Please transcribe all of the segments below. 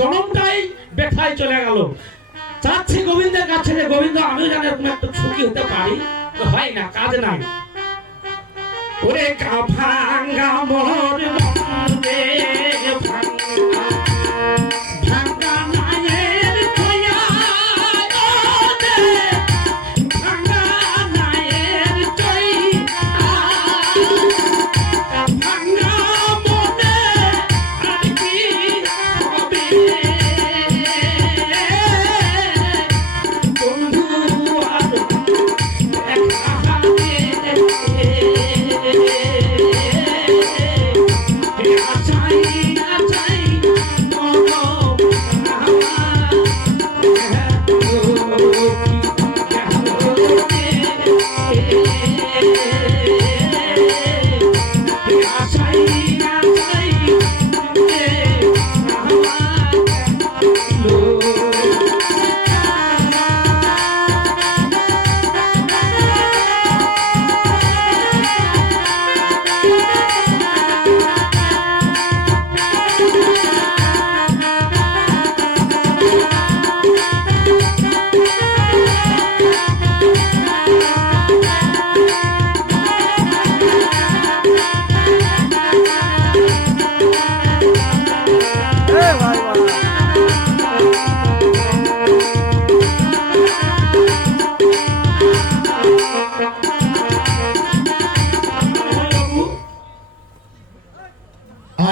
জনমটাই ব্যথায় চলে গেল। চাচ্ছি গোবিন্দের কাছে, গোবিন্দ আমিও জানি এরকম একটু সুখী হতে পারি, তো হয় না, কাজ নাই। ওরে ভাঙ্গা মোর মনে ভাঙ্গা ভাঙ্গা নায়ের কয়া ভাঙ্গা নায়ের চই ভাঙ্গা মনে আর কি হবে বন্ধু আর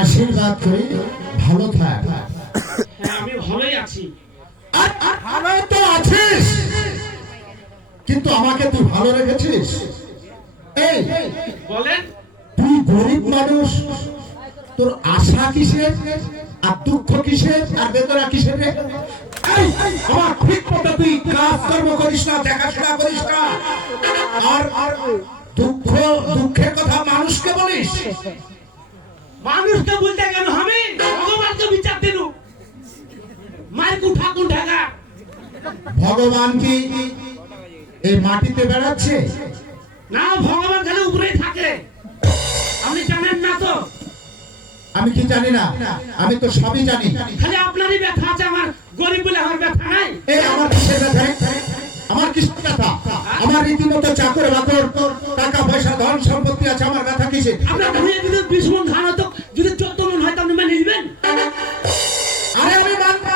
আশীর্বাদ করি, ভালো থাক। আমি ভালোই আছি। ভালো তো আছিস, কিন্তু আমাকে তুই ভালো রেখেছিস? এই বলেন, তুই গরিব মানুষ, তোর আশা কিসের আর দুঃখ কিসের আর বেদনা কিসের রে? আমার ঠিক মতো তুই কাজ কর্ম করিস না, দেখাশোনা করিস না, আর দুঃখের কথা মানুষকে বলিস। মানুষকে বলতে কেন, আমি ভগবানকে বিচার দিলু মায়ের কুঠা কুঠাগা। ভগবান কি এই মাটিতে বেড়াচ্ছে? না, ভগবান খালি উপরেই থাকে, আপনি জানেন না তো? আমি কি জানি না? আমি তো সবই জানি। খালি আপনারই ব্যথা আছে, আমার গরিব বলে আমার ব্যথা নাই। এই আমার কিসের ব্যথা? আমার কিসের ব্যথা? আমার রীতিমতো চাকর বাকর, টাকা পয়সা ধন সম্পত্তি আছে, আমার ব্যথা কিসের? আপনার ঘরে যদি 20 মণ ধান হতো, যদি 14 মণ হয়, আপনি মেনে নেবেন? আরে আমি মানব,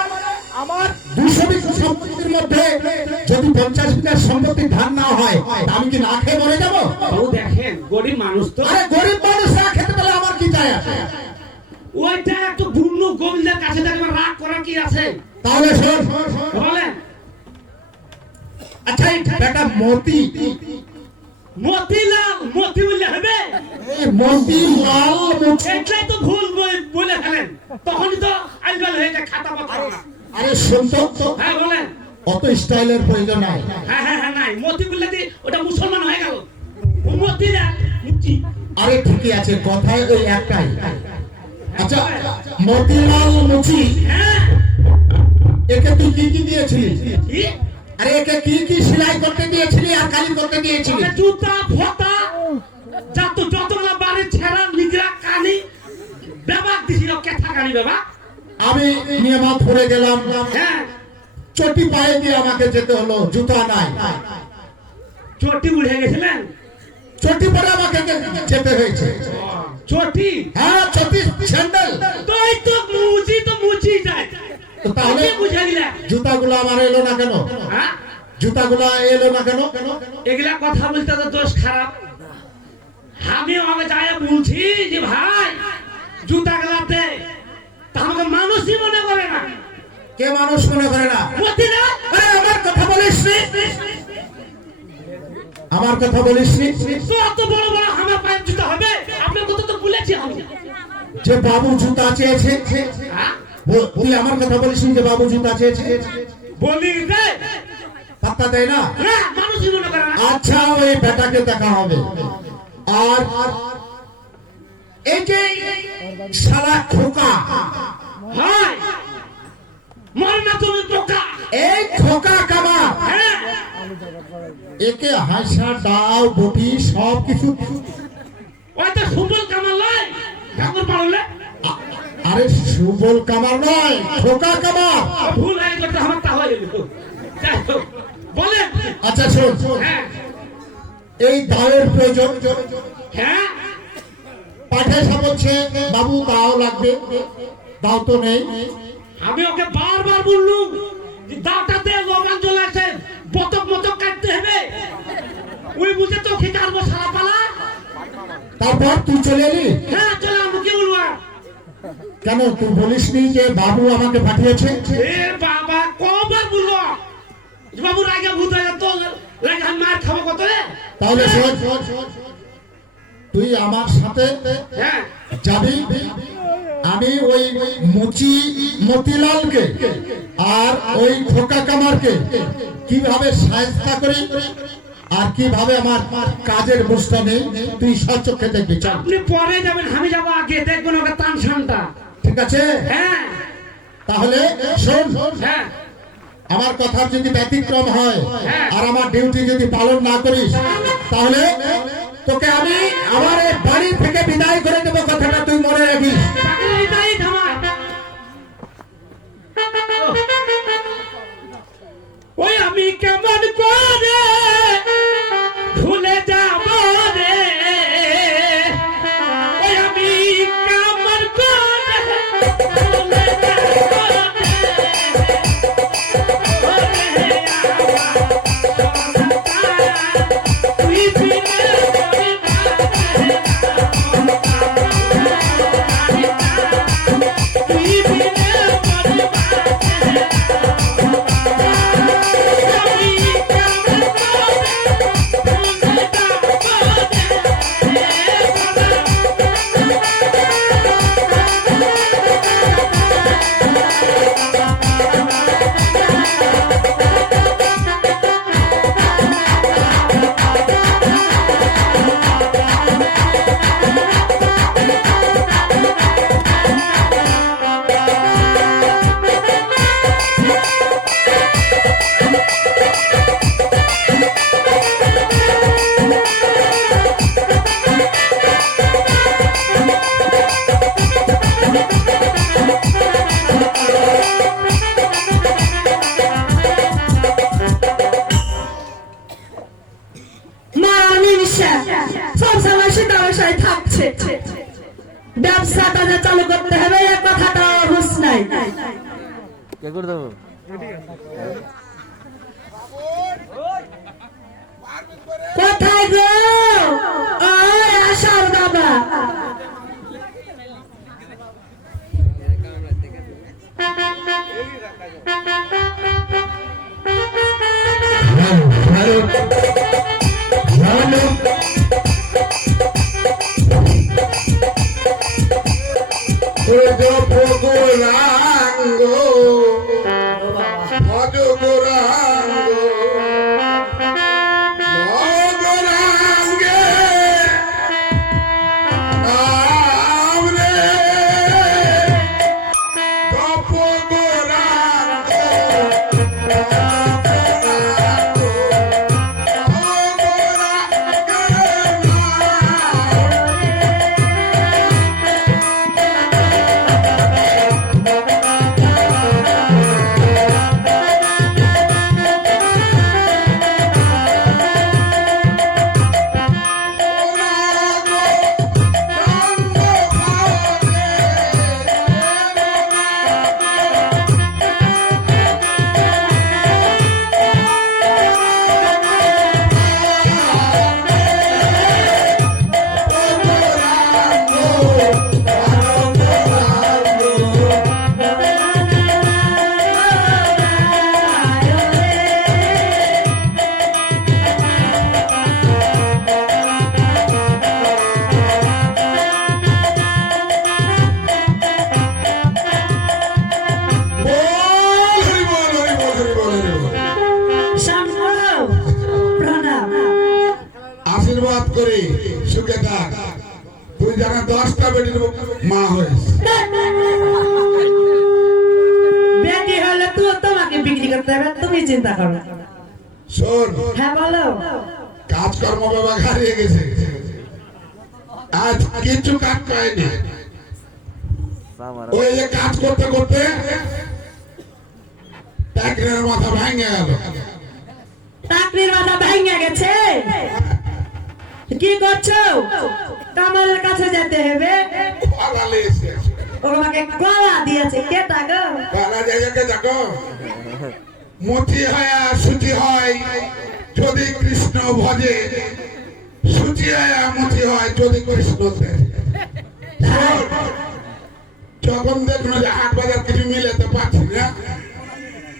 আমার 200 বিঘা সম্পত্তির মধ্যে যদি 50 বিঘা সম্পত্তি ধান না হয়, আমি কি না খেয়ে মরে যাবো? বাবু দেখেন, গরিব মানুষ তো। আরে গরিব মানুষ না খেতে পেলে আমার কি যায় আসে? ওইটা একটু বুনু গোবিন্দের কাছে দেখবেন, রাগ করার কি আছে? তাহলে শোন, বলেন। আচ্ছা এই বেটা মতি, মতিলাল, মতি বললে হবে? এই মতিলাল এটাই তো ভুল বলে ফেলেন, তখনই তো আইবাল হয়ে যায় খাতা পাতা। আরে শুন তো, হ্যাঁ বলেন। অত স্টাইলের প্রয়োজন নাই। হ্যাঁ হ্যাঁ হ্যাঁ, নাই মতি বললে কি ওটা মুসলমান হয়ে গেল? মতিলাল মুচি। আরে ঠিকই আছে, কথায় ওই একটাই। আচ্ছা মতিলাল মুচি, হ্যাঁ, একে তুই কি কি দিয়েছিলিস? কি? আরে একে কি কি সেলাই করতে দিয়েছিলি আর কালি করতে দিয়েছিলি? ওটা জুতা ফটা যতগুলো বাড়ির ছেঁড়া নিগড়া কানি ব্যবহার দিছিল, কেথা কানি ব্যবহার। আমি নিয়মা ধরে গেলাম, হ্যাঁ, চটি পায়ে দিয়ে আমাকে যেতে হলো, জুতা নাই। চটি উড়ে গেছিলেন? চটি পরে আমাকে যেতে হয়েছে। চটি? হ্যাঁ চটি, স্যান্ডেল। তো এই তো মুচি যায়। তো তাহলে বুঝে গেলে জুতাগুলো আমার এলো না কেন? হ্যাঁ, জুতাগুলো এলো না কেন? এগুলা কথা বলতে তো দোষ খারাপ। আমি আমাকে যাই বলছি যে ভাই জুতা গেলাতে, তা আমাকে মানুষই মনে করে না। কে মানুষ মনে করে না? মতিলাল, আরে আমার কথা বলিস নি, আমার কথা বলিস নি। তো অত বড় বড় আমার পায়ের জুতা হবে? আপনার কথা তো বলেছি আমি। যে বাবু জুতা চেয়েছে, হ্যাঁ, তুই আমার কথা বলিস নি যে বাবু জুতা চেয়েছে? বলি রে, পাত্তা দেয় না। হ্যাঁ, মানুষই মনে করে না। আচ্ছা ওই বেটাকে দেখা হবে। আর এই যে সারা খোকা, হয় মর না তুমি পোকা। এই খোকা কামা, হ্যাঁ, একে হাসা ডাল বটি সব কিছু। ওই তো সুবল কামাল লাই ঠাকুর পাড়লে। আরে সুবল কামার নয়, খোকা কামার। ভুল হয়ে গেল, আমার তা হয়ে গেল। যাই হোক, বলেন। আচ্ছা শোন, হ্যাঁ এই দাওয়ের প্রয়োজন। হ্যাঁ, পাঠে বলছে বাবু দাও লাগবে, দাও তো নেই। আমি ওকে বারবার বললুম যে দাওটা দে, লোকাল চলে আসে, বতক মতক কাটতে হবে। ওই বুঝে তো খেতে আসবো সারা পালা। তারপর তুই চলে এলি? হ্যাঁ চলে আসবো, কি বলবো? কেন তুই বলিসনি যে বাবু আমাকে পাঠিয়েছে? এ বাবা, কবার বলবো যে বাবু রাগে ভূত হয়ে তো রাগে আমি মার খাবো কত রে? তাহলে শোন, তুই আমার সাথে হ্যাঁ যাবি। আমি ওই মতিলালকে আর ওই খোকা কামারকে কিভাবে সাহায্য করি আর কিভাবে আমার কাজের বুঝতে নেই তুই সচক্ষে দেখবি। চল। আপনি পরে যাবেন, আমি যাবো আগে, দেখবেন ওকে তান শানটা। ঠিক আছে? হ্যাঁ তাহলে শোন, হ্যাঁ আমার কথার যদি ব্যতিক্রম হয় হ্যাঁ। আর আমার ডিউটি যদি পালন না করিস, তাহলে তোকে আমি আমার এই বাড়ি থেকে বিদায় করে দেবো, কথাটা তুই মনে রাখিস। চাকরি নাই থামা। ওই আমি কেমন করে ভুলে যাব রে, ওই আমি কেমন করে ভুলে যাব রে, ওরে আমার তুই বিনে তুই বিনে ব্যবসাটা যে চালু করতে হবে এ কথাটা হুঁশ নাই। কে করে দেবো? কোথায় গো? ওই আসার বাবা। আশীর্বাদ করে সুখে থাক। তুই জানা 10টা বেটির মা হয়েছে। বেটি হলে তুই তোমাকে বিক্রি করতে হবে, তুমি চিন্তা করো। শোন, হ্যাঁ বলো। কাজকর্ম বাবা হারিয়ে গেছে, আজ কিছু কাজ পায়নি। আমার ওই যে কাজ করতে করতে টাকরের মাথা ভেঙে গেল। চাকরির মাথা ভেঙে গেছে, কি করছো? কামারের কাছে যেতে হবে। পালালে এসে ও আমাকে কলা দিয়েছে, কে টাকা? পালা জায়গাকে দেখো, মতি হয় আর সুচি হয় যদি কৃষ্ণ ভজে, সুচি হয় আর মতি হয় যদি কৃষ্ণ দেয়। শোন, যখন দেখলো যে হাট বাজার কিছু মিলাতে পারছি না,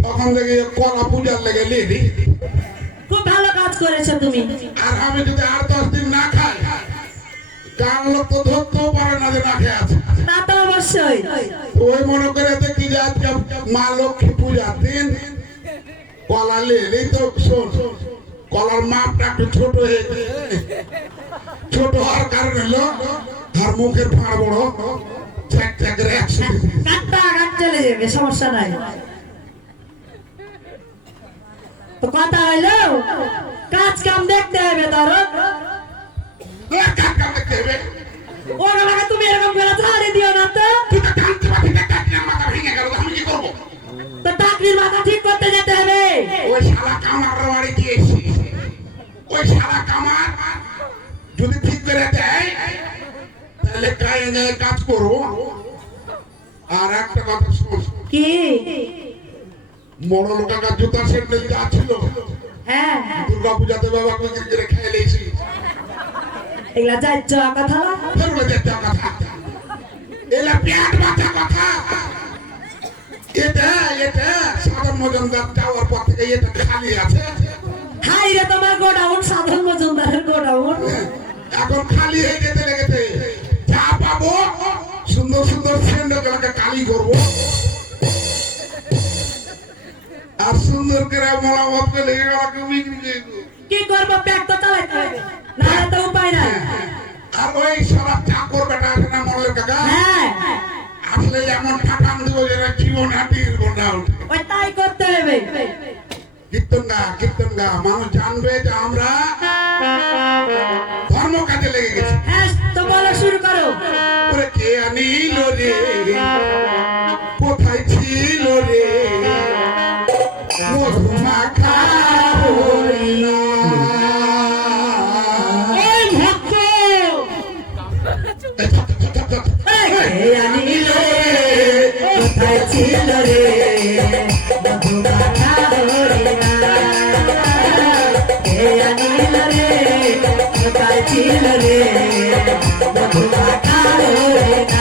তখন দেখি যে কলা পূজার লেগে লেডি। খুব ভালো কাজ করেছো তুমি। আর আমি যদি আর 10 দিন না খাই, গান লোক তো ধরতেও পারে না যে না খেয়ে আছে। তা তো অবশ্যই। ওই মনে করে দেখি যে আজকে মা লক্ষ্মী পূজার দিন কলা লেলেই তো। শোন, কলার মাপটা একটু ছোট হয়ে গেছে। ছোট হওয়ার কারণ হলো আর মুখের ফাঁড় বড়, ঠ্যাক ঠ্যাক করে একসাথে। কাটটা কাট চলে যাবে, সমস্যা নাই। তো কথা হইলো, কাজ কাম দেখতে হবে ধরো। কাজ কাম দেখতে হবে। ও আমাকে তুমি এরকম করে ছাড়ি দিও না তো। তুই তো জানতে পারবি না কাকিনার মাথা ভেঙে গেল, আমি কি করবো? তো চাকরির মাথা ঠিক করতে যেতে হবে। ওই শালা কামার বাড়ি দিয়েছি, ওই শালা কামার যদি ঠিক করে দেয় তাহলে গায়ে গায়ে কাজ করবো। আর একটা কথা শোন, কি? মরল কাকার জুতা স্যান্ডেল যা ছিল হ্যাঁ, দুর্গা পূজাতে বাবা বিক্রি করে খেয়ে লেছি। এগুলা যাইছ কথা না? ফেরবে যেটা কথা, এলা পেট বাঁচা কথা। এটা এটা সাধারণ মজুমদার যাওয়ার পর থেকে এটা খালি আছে। হাই রে, তোমার গোডাউন সাধারণ মজুমদারের গোডাউন। এখন খালি হয়ে যেতে লেগেছে। যা পাবো সুন্দর সুন্দর স্যান্ডেলগুলোকে কালি করবো, আর সুন্দর করে মরামত করে লেগে গেলাকে বিক্রি করে দেবো। কি করবো? ব্যাগ তো চালাইতে হবে, না তো উপায় নাই। আর ওই সারা চাকর বেটা আছে না মরলের কাকা, হ্যাঁ, আসলে এমন ঠাকান দিব যেটা জীবন হাতির গোনা উঠে। ওই তাই করতে হবে। কীর্তন গা, মানুষ জানবে যে আমরা ধর্ম কাজে লেগে গেছি। হ্যাঁ, তো বলো, শুরু করো। ওরে কে আনিল রে, কোথায় ছিল রে মধুমাখা হরিণা। এই ভক্ত, এই থাক, থাক, থাক, থাক। কে আনিল রে, কোথায় ছিল রে মধুমাখা হরিণা? কে আনিল রে, কোথায় ছিল রে মধুমাখা হরিণা?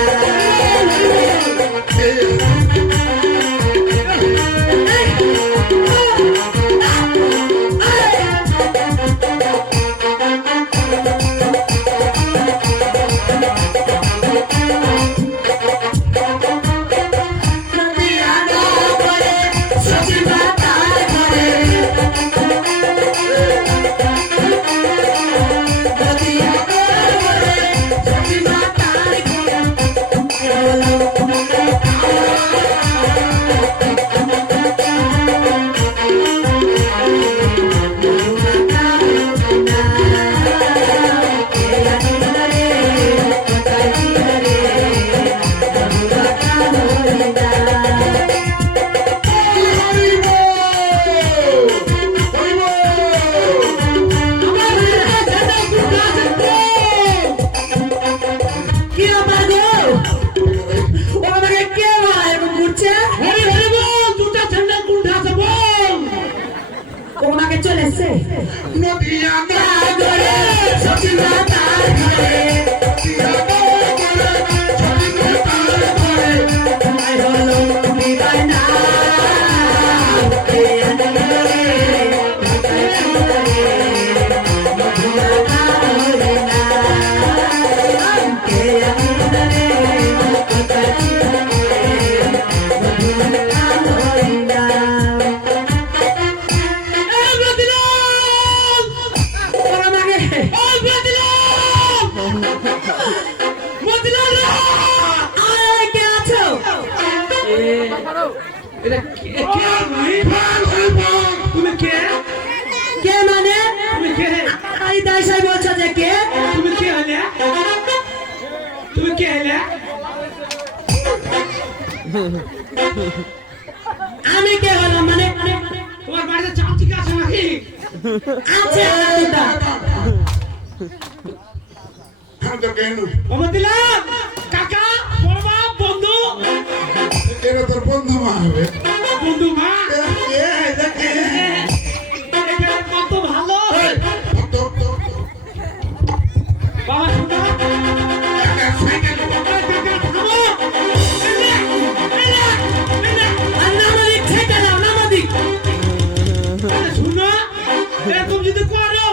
চলেছে নদিয়া নাগরে সচিবা তার ঘরে তোমায় হলো বিদায় না কে আনন্দে কোথায় ছিল রে মধুমাখা হরিণা কে আনন্দে কোথায় ছিল রে মধুমাখা হরিণা এটা কে ভাই? তুমি কে? কে মানে তুমি কে? এই দাইসাই বলছো যে কে তুমি কে হলে? তুমি কে হলে? আমি কে হলাম মানে তোমার বাড়িতে চামচিকা আছে নাকি? আছে দিদা আমি তো কেন অমতিলাল কাকা বড় বাপ বন্ধু এরা তোর বন্ধু মা হবে বন্ধু মা এ দেখে এখানে কত ভালো বাবা শুনো কাকা থামো আর নামাদিক ছেটে দাও নামাদিক শুনো এরকম যদি করো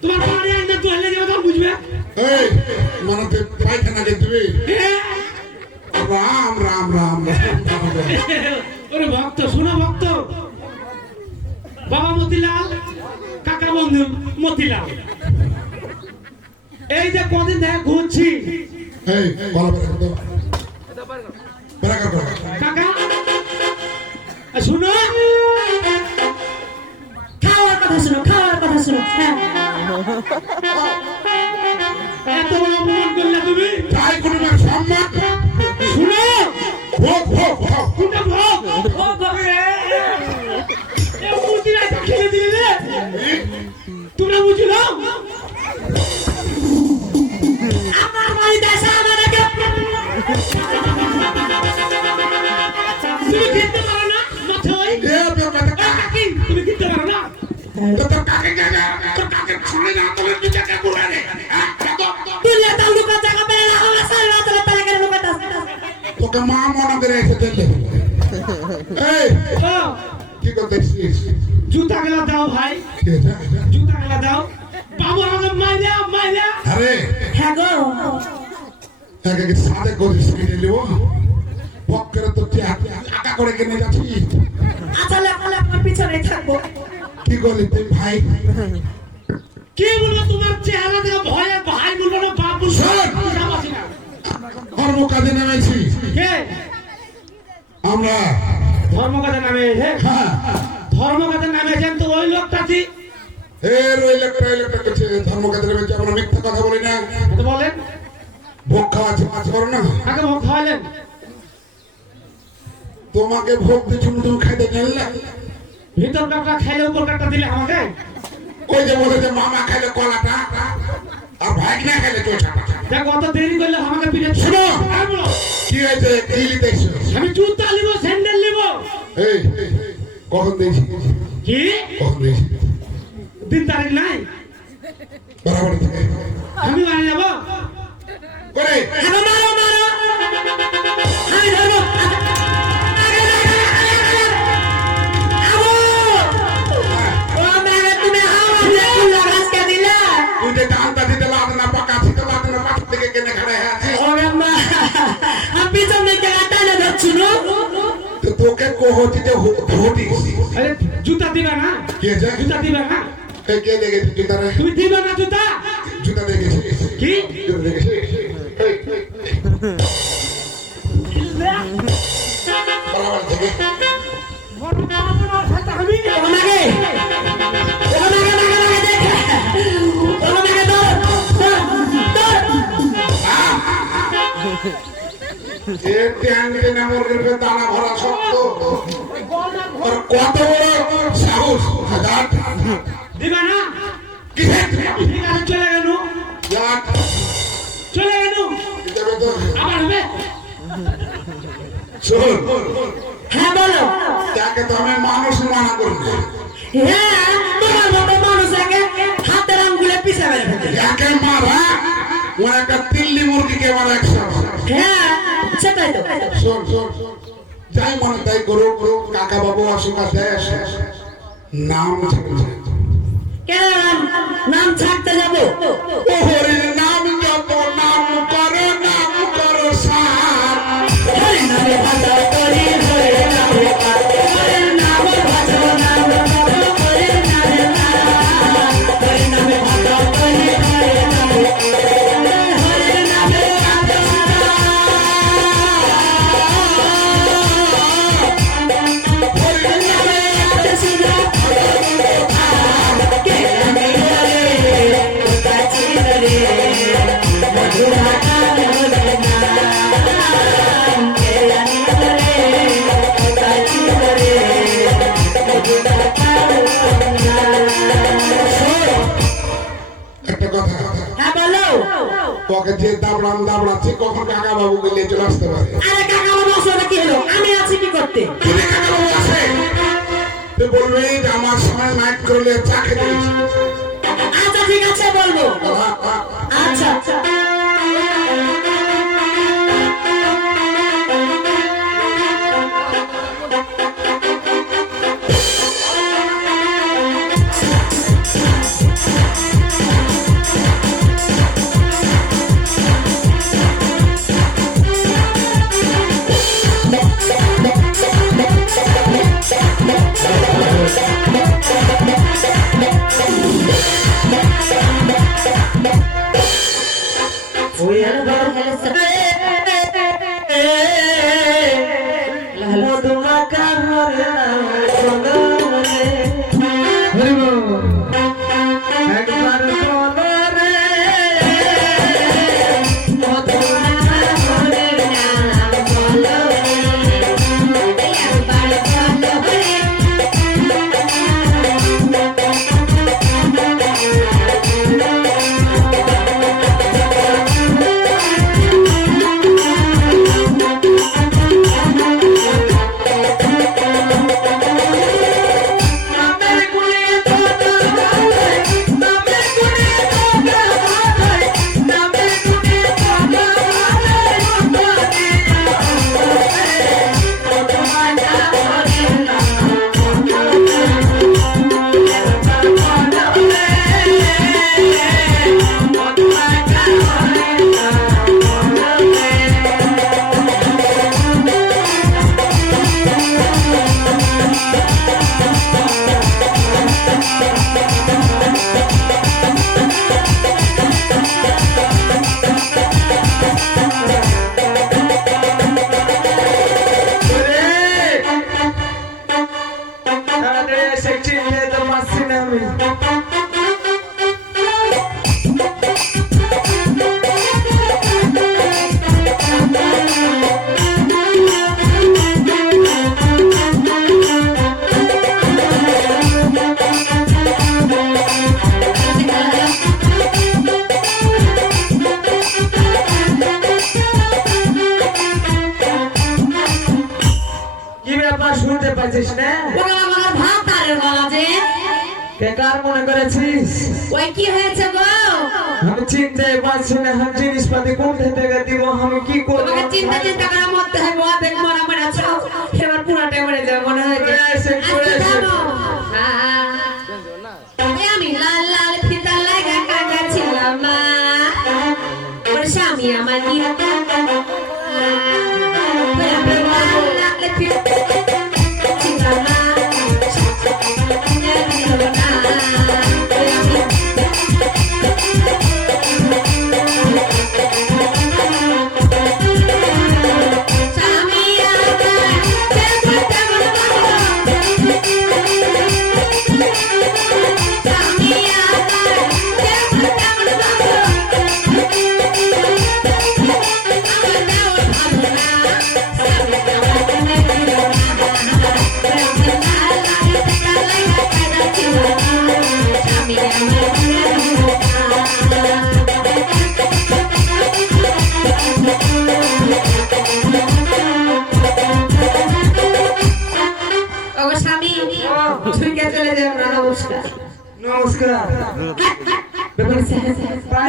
তোমার বাড়ি আইনা তো হেলে যাবে তখন বুঝবে এই মানতে পায়খানা দেখবি হ্যাঁ? রাম রাম রাম ওরে ভক্ত শুনো ভক্ত বাবা মতিলাল কাকা বন্ধু মতিলাল এই যে কদিন ধরে ঘুরছি এই বলা বরাকর কাকা শুনো খাওয়ার কথা শুনো হ্যাঁ এত বড় অপমান করলে তুমি তাই কোনো সম্মান শুনো ভোগ ভোগ ভোগ কোনটা ভোগ এ মুতি রাইতে খেলে দিলে রে তোমরা বুঝলো আমার বাড়িতে এসে আমাকে তুমি খেতে পারো না মাথায় এ বেটা কাকি তুমি খেতে পারো না তোর কাকে গাগা তোর কাকে খানে না তোর নিচে গুলা রে তুই লেতাও লুকা জায়গা পেলে না আমার সারা রাত পেলে কেন লুকাতাস তোকে মা মনে করে এসে দিলে এই ও, কি করতেছিস জুতা গেলা দাও ভাই জুতা গেলা দাও বাবুর আগে মাইলা আরে হ্যাঁ গো একে কি সাদে করিস কিনে লিব পকেরে তো টাকা করে কিনে যাচ্ছিস আসলে আমার পিছনে থাকবো কি করলি তুই ভাই কি বলবো তোমার চেহারা দেখে ভয়ে ভাই বলবো না বাপ বলবো শোন! যাবাসি না ধর্ম কাজে নেমেছি কে আমরা ধর্মকাজের নামে হে হ্যাঁ ধর্মকাজের নামে যেন তো ওই লোকটা কি এর ওই লোকটা করছে ধর্ম কাজে নেমেছি আমরা মিথ্যা কথা বলি না তো বলেন ভোগ খাওয়াচ্ছে মাছ করো না কাকে ভোগ খাওয়ালেন তোমাকে ভোগ দিচ্ছি তুমি খাইতে জানলে ভিতর কাটা খাইলে উপর কাটা দিলে আমাকে ওই যে বলে যে মামা খাইলে কলাটা আর ভাই না খাইলে চোষাটা দেখো অত দেরি করলে আমাকে পিঠে শোনো! আর বলো, কি হয়েছে কি লিখেছো আমি জুতা নিব স্যান্ডেল নিব এই কখন দিয়েছি কি কখন দিয়েছি দিন তারিখ নাই বরাবর থেকে আমি বাড়ি যাবো করে হ্যাঁ মারো মারো আমি ধরবো তুই যে জানতা দিতে লাদ না পাকা ছিতে লাদ না পাশ থেকে কেনে খাড়ে আছে তো তোকে কোহতি যে হোটিস আরে জুতা দিবা না কি আছে জুতা দিবা না এই কে দেখেছিস জুতারে তুমি দিবা না জুতা জুতা দেখেছিস কি জুতা দেখেছিস এই বরাবর থেকে এ ট্যাঙ্গে না মুরগির দানা ভরা শক্ত আর কত বড় সাহস হাজার দিবা না কি ঠিক আছে চলে গেল জাত চলে গেল দেবে তো আবার হবে শোন হ্যাঁ বলো তাকে তো আমি মানুষ মানা করব হ্যাঁ তোমার মতো মানুষ আগে হাতের আঙ্গুলে পিছে মেরে ফেলে একে মারা ও একটা তিল্লি মুরগিকে মারা একশো হ্যাঁ সেটাই তো শোন শোন যাই মনে তাই করুক কাকা বাবু অসুখ দেশ নাম কেন নাম ছাড়তে যাবো ও হরির নাম জপ নাম করো সার হরি নামে ভালো করি হরি নামে হরি নামে ভালো নাম করো হরি নামে হরি নামে ভালো করি হরি নামে হরি নামে হরি নামে সুরা কে নামে হরে কাছে রে ওকে যে দাবড়ান দাবড়াচ্ছে কখন কাকা বাবু গেলে চলে আসতে পারে। আরে কাকা বাবু আসলে কি হলো, আমি আছি কি করতে? যদি কাকা বাবু আসে তুই বলবি যে আমার সময় নাইট করলে চা খেতে দিয়েছি। আচ্ছা ঠিক আছে বলবো। আচ্ছা আচ্ছা শুনতে পাচ্ছিস না? আমার ভাত তারের গলা যে কার মনে করেছিস? ওই কি হয়েছে গো? আমি চিনতে পারছি না, আমি জিনিসপাতি কোনটা থেকে দিব, আমি কি করব? তোমাকে চিন্তা চিন্তা করে মরতে হবে। ও দেখ মরা মরে আছো, এবার পুরাটা মরে যাবে মনে হয়। আমি লাল লাল ফিতা লাগা কাটা ছিলাম মা, ওর স্বামী আমার নিয়ে নমস্কার।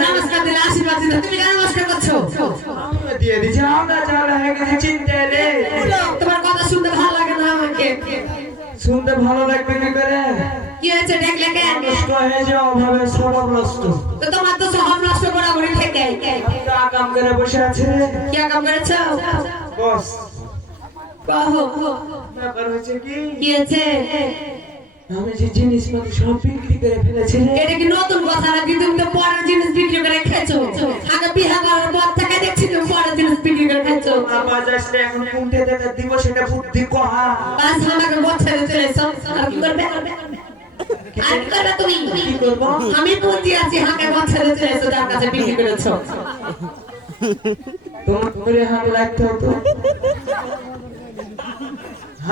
নমস্কার দিলে আশীর্বাদ দিলে তুমি কেন নমস্কার করছো? আমি দিয়ে দিছি, আমরা যারা হয়ে গেছি চিনতে রে। তোমার কথা শুনতে ভালো লাগে না আমাকে। শুনতে ভালো লাগবে কি করে? কি হয়েছে দেখলে কেন? নষ্ট হয়ে যাও অভাবে স্বভাব নষ্ট। তো তোমার তো স্বভাব নষ্ট করা করে থেকে কাম করে বসে আছে রে। কি কাম করেছো? বস কহো ব্যাপার হচ্ছে কি? কি হয়েছে? আমি যে জিনিসপত্র সব বিক্রি করে ফেলেছি রে। এটা কি নতুন কথা নাকি? তুমি তো পরের জিনিস বিক্রি করে খেয়েছো। আগে বিয়ে করার পর থেকে দেখছি তুমি পরের জিনিস বিক্রি করে খেয়েছো। বাজার এখন কোনটা টাকা দিব সেটা বুদ্ধি কহা। বাস আমাকে বছরে চলেছো, আর কি করবে? আর কি করবে তুমি? কি করব? আমি বুদ্ধি আছি, হাঁকে বছরে চলেছো, যার কাছে বিক্রি করেছো। তোমার করে হাত লাগতে হতো।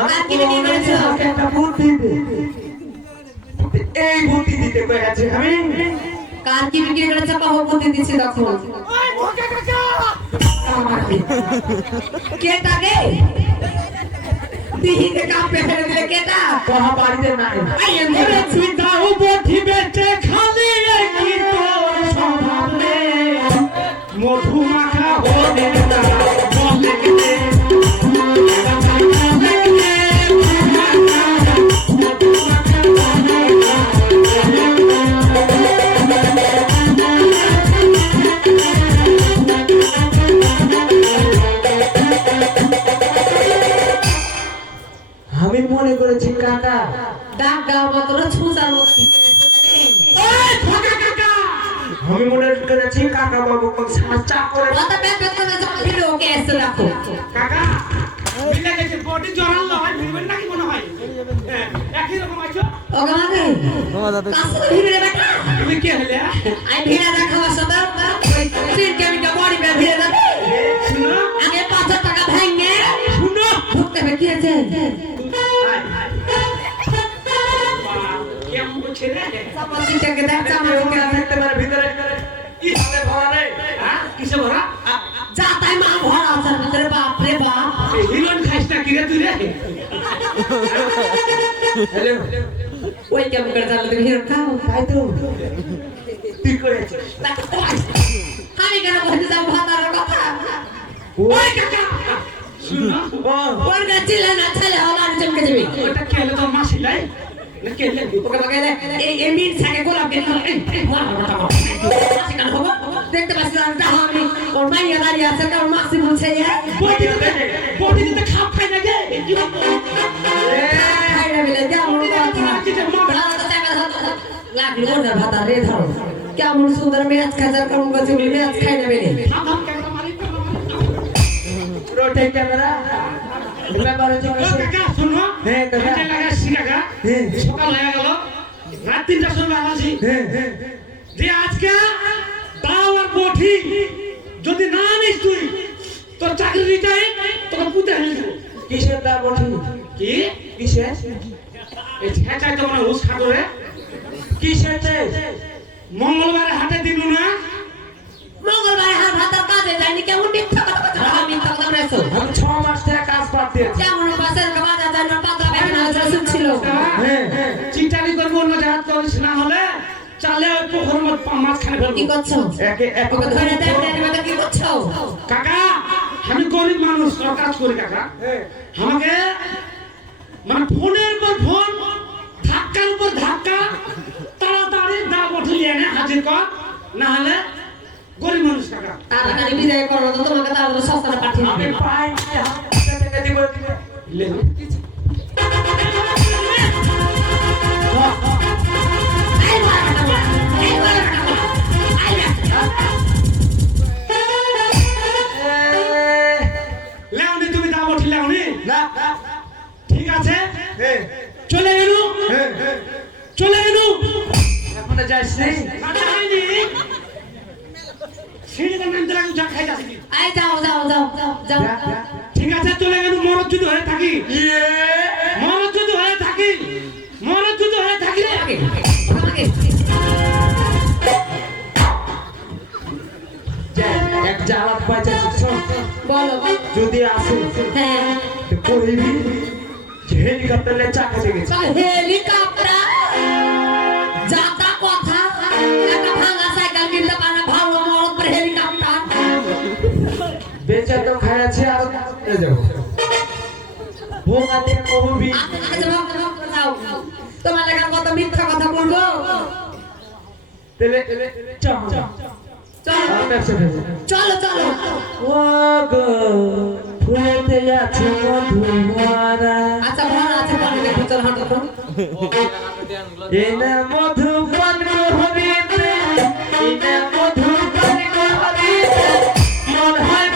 আর কি বিক্রি করেছো? একটা বুদ্ধি দে। এই বুদ্ধি দিতে কয়েছে আমি। কার কি বিক্রি করেছো? কহ বুদ্ধি দিছি তখন। কেটা গে দিহিতে কাপে ফেলে দিলে কেটা কহা বাড়িতে নাই আই এমরে দাও বঠি বেচে খালি কি তোর স্বভাব রে মধু মাখা হলে না বলে কে আমি মনে করেছি কাকা ডাক দাও মতন ছুঁচার মতো আমি মনে করেছি কাকা বাবু কোন সাচা করে কত ব্যাগ করে যখন ভিডিও কে এসে রাখো কাকা মিলে গেছে বডি জড়াল হয় ভিড়বেন নাকি মনে হয় হ্যাঁ, একই রকম আছো ও গামাকে বাবা দাদা কাছে ভিড়ে বেটা তুমি কে হলে আই ভিড়ে রাখা সদা ওই তিন কেমিকা বডি বে ভিড়ে রাখে শুনো আগে 500 টাকা ভাঙে শুনো ঢুকতে বে কি আছে কেমন করছে রে সাপোজিটাকে দেখছ আমার ওকে দেখতে পারে ভিতরে কি হবে ভরা রে হ্যাঁ কিসে ভরা যা তাই মা ভরা আছে ভিতরে বাপ রে বাপ হিরোইন খাইস না কি রে তুই রে হ্যালো ওই কেমন করে চালাতে ভিড় খাও তাই তো ঠিক করেছে আমি কেন বলতে যাব ভাতার কথা ওই কাকা শুনো ওর কাছে না ছেলে হল আর চমকে যাবে ওটা কে হলো তোর মাসি লাই না কে হলে ওকে বলে এই মিন সাকে গোলাপ কে দেখতে পাচ্ছি আমি তাহলে আমি ওর মাইয়া দাঁড়িয়ে আছে কারণ মাসি বলছে বডি দিতে খাপ খাই না গে কি বলবো খাই না বলে কেমন কথা লাগলো ওর ভাতা রে ধরো কেমন সুন্দর ম্যাচ খাজার কারণ কাছে বলে ম্যাচ খাই না বলে আধাম ক্যামেরা মারি রোটে ক্যামেরা ব্যাপারে ও কাকা শুনো হ্যাঁ, কাকা। এটা লাগাচ্ছি কাকা হ্যাঁ। সকাল হয়ে গেল রাত 3টার সময় আছি যে আজকে দাও আর বঠি যদি না আনিস তুই তোর চাকরি রিটাই তোকে পুঁতে হেলে দেবো কিসের দা বঠি কি কিসের এই ছেঁচাই তো মানে হুস খাটো রে কিসের মঙ্গলবারে হাটে দিন না মঙ্গলবার হাত ভাতার কাজে যায়নি কেমন মিথ্যা কথা বলছো আমি মিথ্যা কথা বলেছো আমি 6 মাস থেকে কাজ বাদ দিয়েছি কেমন বাসের বাজার জানো পাতলা বেনা রসুন ছিল চিন্তানি করবো অন্য জাহাজ করিস না হলে চালে ওই পোখর মাছ খাই কি ফেলবো করছো ওকে ধরে দেন মতো কি করছো কাকা আমি গরিব মানুষ তোর কাজ করি কাকা আমাকে মানে ফোনের পর ফোন ধাক্কার উপর ধাক্কা তাড়াতাড়ি দা বঠি এনে হাজির কর না হলে গরিব মানুষ কাকা তাড়াতাড়ি বিদায় করো তো তোমাকে তাড়াতাড়ি সস্তাটা পাঠিয়ে আমি দিবে পাই টাকা দিব লে আই বাবা আই বাবা আই লেওনি তুমি দা বঠি লেওনি না ঠিক আছে চলে গেলু চলে গেলু এখন যাইস নি না যাইনি সিঁড়িতে নামতে লাগু যা খাই যাচ্ছি আই যাও যাও যাও যাও ঠিক আছে চলে গেলু মরদ যদি হয়ে থাকি মরদ যদি হয়ে থাকি মরদ যদি হয়ে থাকি রে আগে এক জালাত পাইছে শোন বলো যদি আসে হ্যাঁ তো কইবি যে হেলিকপ্টার লে চাকা গেছে হেলিকপ্টার যাতা কথা একটা ভাঙা সাইকেল কিনতে পারে ভালো মরদ পর হেলিকপ্টার বেচা তো খাইছে আর এ যাও ভোগাতে কবি যাও তোমার লেখার কত মিথ্যা কথা বলবো তেলে চল চলো ব্যবসা চলো চলো ও গো ফুলেতে আছে মধুমারা আচ্ছা ভালো আছে পানি দেখো চল হাঁটো তো এনা মধুবন হরিতে এনা মধুবন হরিতে মন হয়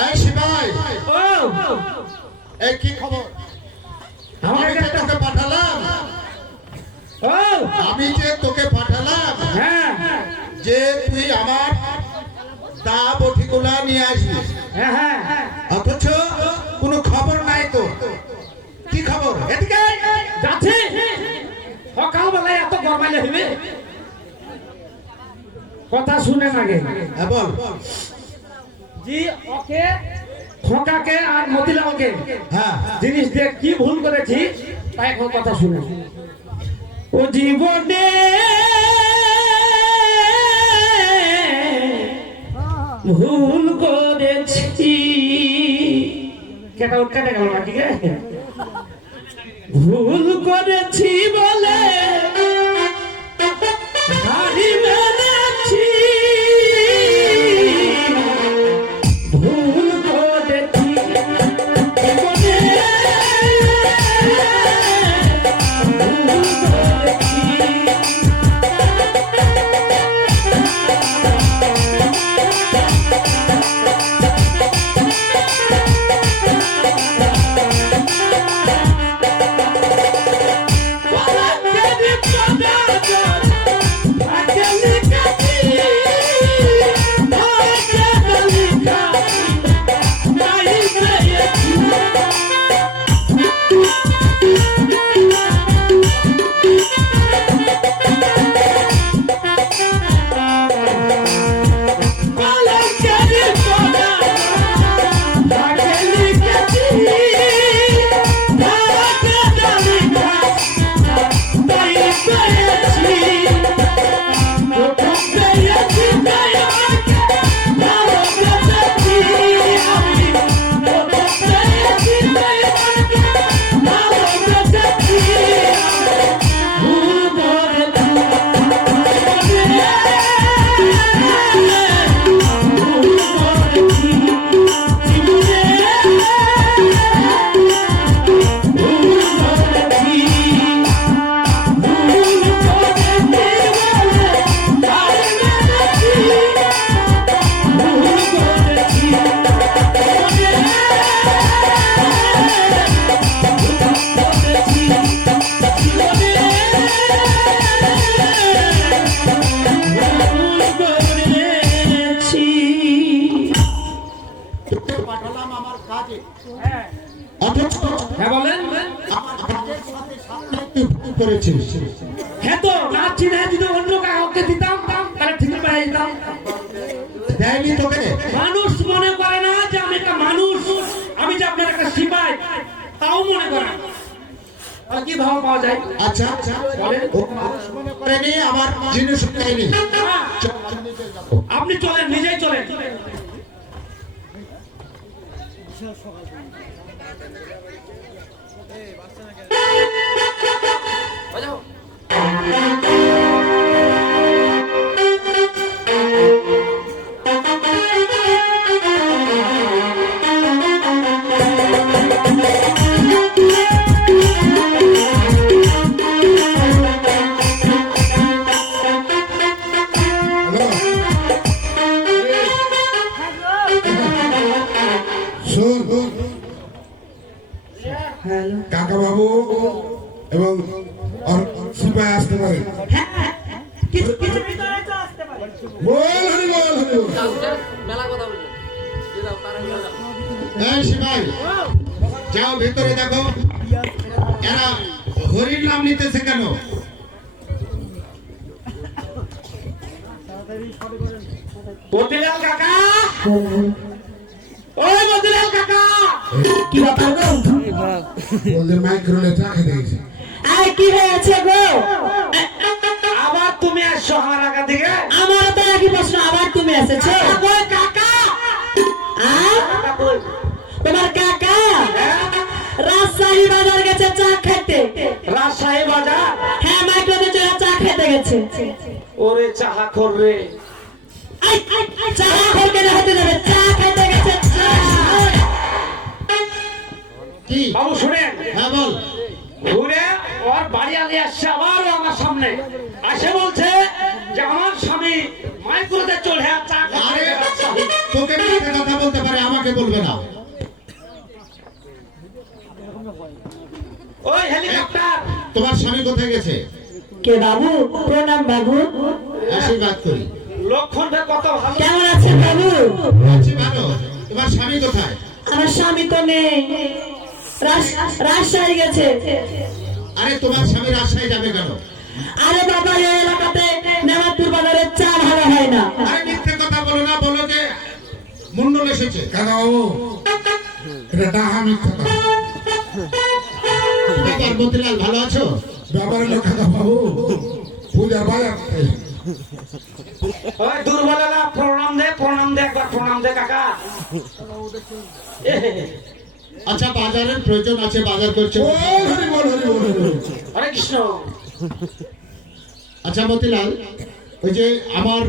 এই শিবাই ও এই কি খবর আমি যে তোকে পাঠালাম ও আমি যে তোকে পাঠালাম হ্যাঁ যে তুই আমার নিয়ে আসবি, হ্যাঁ হ্যাঁ অথচ কোনো খবর নাই তো। কি খবর? এদিকে আয়। যাচ্ছে সকালবেলায় এত গরমাইলে হইবে কথা শুনেন আগে। হ্যাঁ, বল। জি ওকে খোকাকে আর মতিলালকে হ্যাঁ, জিনিস দিয়ে কি ভুল করেছি তাই এখন কথা শুনে। ও জীবনে ভুল করেছি কেটা কেটে গেল না, ঠিক আছে? ভুল করেছি বলে হারি মেনেছি, ভুল করেছি জীবনে, ভুল করেছি। অথচ হ্যাঁ বলেন। তুই ভুল করেছিস। হ্যাঁ তো নাচ চিনে যদি অন্য কাউকে দিতাম তাহলে ঠিক পেয়ে যেতাম। দেয়নি তোকে। মানুষ মনে করে না যে আমি একটা মানুষ, আমি যে আপনার একটা সিপাই তাও মনে করে না। আর কি ভাব পাওয়া যায়? আচ্ছা আচ্ছা, বলেন। ও মানুষ মনে করেনি, আমার জিনিস নেয়নি। হ্যাঁ, আপনি চলেন, নিজেই চলেন। শোন, কাকা বাবু এবং সিপাহি আসতে পারে। কিছু কিছু বল হরি বল, হরি বল। এই সিপাহি, যাও ভেতরে দেখো এরা হরির নাম নিতেছে কেন। মতিলাল কাকা, ওই মতিলাল কাকা, কি ব্যাপার গো? ওদের মাইক্রোলে টাকা দিয়েছে। আয় কি হয়েছে গো? আবার তুমি আসছো আমার আগা থেকে। আমার তো একই প্রশ্ন, আবার তুমি এসেছো? ওই কাকা, আয়, কাকা কই? তোমার কাকা হ্যাঁ? রাজশাহী বাজার গেছে চা খেতে। রাজশাহী বাজার? হ্যাঁ, মাইক্রোতে চলে চা খেতে গেছে। ওরে চাহা করবে। আই, চা খেতে হতে যাবে, চা খেতে গেছে চা। কি? বাবু শুনেন, হ্যাঁ বল। ঘুরে ওর বাড়ি আগে আসছে আবার আমার সামনে আসে বলছে যে আমার স্বামী মাইক্রোতে চলে চা আরে খেতে রাজশাহী। তোকে মিথ্যে কথা বলতে পারে, আমাকে বলবে না। ওই হেলিকপ্টার, তোমার স্বামী কোথায় গেছে? কে বাবু? প্রণাম বাবু। আশীর্বাদ করি। লক্ষণ ভাই কত ভালো। কেমন আছেন বাবু? আছি ভালো। তোমার স্বামী কোথায়? আমার স্বামী তো নেই, রাজশাহী গেছে। আরে তোমার স্বামী রাজশাহী যাবে কেন? আরে বাবা, এই এলাকাতে নেমাতুর বাজারের চা ভালো হয় না। আরে মিথ্যে কথা বলো না, বলো যে মন্ডল এসেছে। কাকা বাবু এটা ডাহা মিথ্যা কথা। ব্যাপার মতিলাল, ভালো আছো? ব্যাপার হলো কাকা বাবু পূজার বাজার থেকে। ওই দুর্বলেরা প্রণাম দে, প্রণাম দে, একবার প্রণাম দে কাকা। আচ্ছা, বাজারের প্রয়োজন আছে, বাজার করছে। ও হরি বল হরি বল হরি বল। হরে কৃষ্ণ। আচ্ছা মতিলাল, ওই যে আমার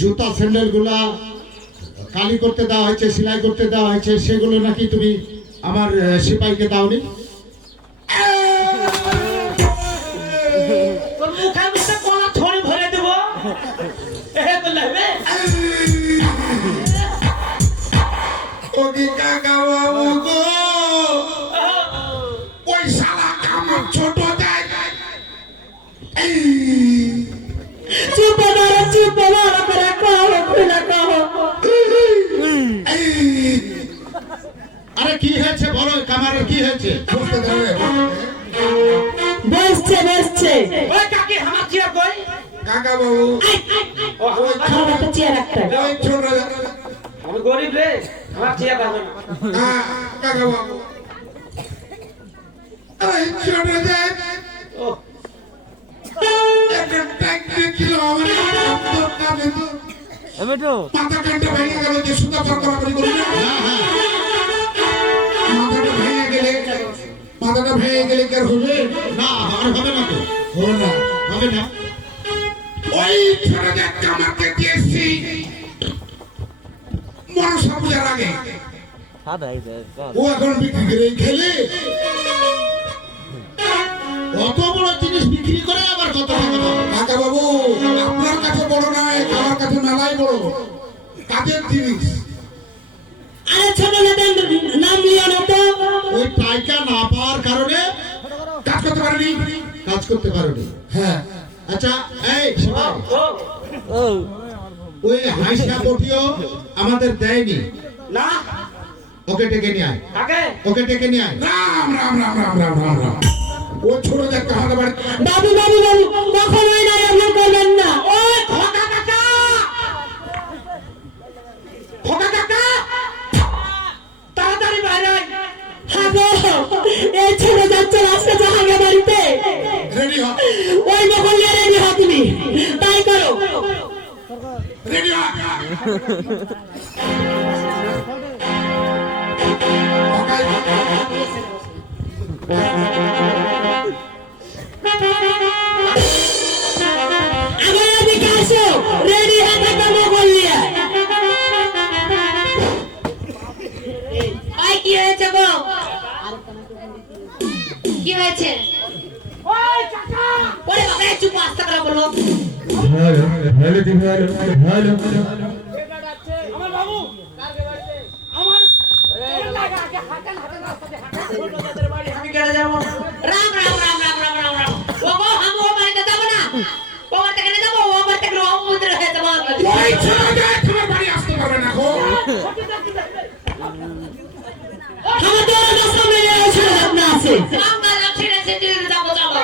জুতা স্যান্ডেল গুলা কালি করতে দেওয়া হয়েছে, সেলাই করতে দেওয়া হয়েছে, সেগুলো নাকি তুমি আমার সিপাহীকে দাওনি? তোর মুখে মুখে কলা ছড়ি ভরে দেবো। বললে হবে? ও কি কাকা বাবু গো, ওই শালা কামড় ছোট দেয়। চুপ বাবা, চুপ বাবা, করে কहो, খুলে কहो। আরে কি হয়েছে বলো, কামারের কি হয়েছে? বুঝতে দেবে বসছে। ওই কাকি আমার চেয়ার কই? কাকা বাবু ও আমার আমার একটা চেয়ার একটা। ওই ছোট আমি গরিব রে, আমার চেয়ার পাবে না। কাকা বাবু ওই ছোট দেয়। ও একটা ট্যাঙ্ক ছিল আমার মাথা কানটা ভেঙে গেল, যে সুতা পর করাকরি করি না, মাথাটা ভেঙে গেলে কি আর হবে? না, আর হবে না তো, হবে না। হবে না। ওই ছোটটা কামাকে দিয়েছি মনসা পূজার আগে। ও এখন বিক্রি করে খেলে কত বড় জিনিস বিক্রি করে আবার কত টাকা পাবে? কাকা বাবু, আপনার কাছে বড় নয়, আমার কাছে মেলাই বড়। কাজের জিনিস আরে ছোট নেতার নাম লিও না তো। ওই টাকা না পাওয়ার কারণে কাজ করতে পারেনি। কাজ করতে পারোনি। হ্যাঁ, আচ্ছা এই সিপাহী, ও ওই হাইসা বটিও আমাদের দেয়নি। না ওকে ডেকে নিয়ে আয়, কাকে? ওকে ডেকে নিয়ে আয়। রাম রাম রাম রাম রাম রাম রাম। ও ছোট দেখতে আমাদের বাড়ি বাবু বাবু বাবু, কখনোই না এমন করবেন না। ওই খোকা কাকা, খোকা কাকা, তাড়াতাড়ি বাইরে আয়। হ্যাঁ গো, এই ছেলে যাচ্ছে আজকে জাহাঙ্গে বাড়িতে। রেডি হ, ওই মহল্লে রেডি হও তুমি, তাই করো। রেডি হ। আমার এদিকে আসো, রেডি হয়ে থাকবে মহল্লে। ভাই কি হয়েছে গো? কি হয়েছে? ওই কাকা, ওরে বাবা, এই চুপ, আস্তে করে বলো। আমার বাবু, আমার আমি কেন যাবো? রাম রাম রাম রাম রাম রাম রাম। ও গো, আমি ও বাড়িতে যাবো না। ও বাড়িতে কেন যাবো? ও বাড়িতে গেলে ও মন্দির হয়ে যাবো। ওই ছোট দেখ তোমার বাড়ি আসতে পারবে না গো। আমাদের রাস্তা মেরে ছেলে আপনা আছে। আমরা লোক ছেড়ে সেদিন যাবো যাবো।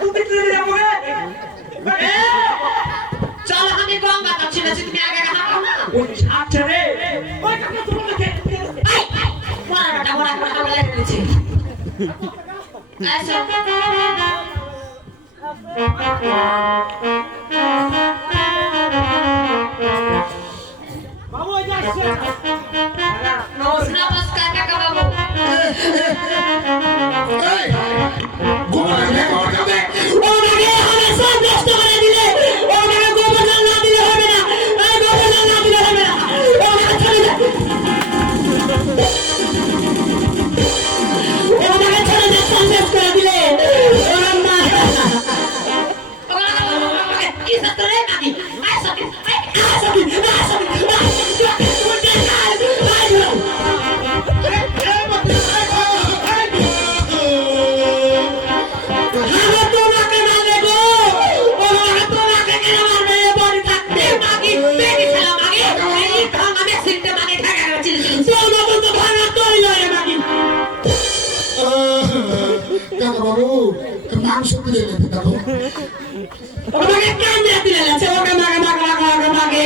তুমি কি যাবো রে? চলো, আমি গঙ্গা কাছে আছি, তুমি আগে হাঁটো না। ওই আচ্ছা রে, ওই কাকা তুমি কে? এই, মারাটা বড় করে হাওয়া লাগিয়ে দিয়েছে। আসো। বাবু ওই যে আসছে। নমস্কার কাকা বাবু। এই গোবর দেখ, গোবর দেখ। ওনাকে আমি সব নষ্ট করে দিলে, ওনাকে গোবর্ধন না দিলে হবে না। এই গোবর্ধন না দিলে হবে না। ওনাকে ছেড়ে দে। ওনাকে ছেড়ে দে, সন্দেশ করে দিলে। ওনার মা। কি সত্য রে নাকি? আসো, আসো, আসো, আসো। মাংস দিলে দেখো ওকে কান দিয়ে দিলে আছে ওকে মাগে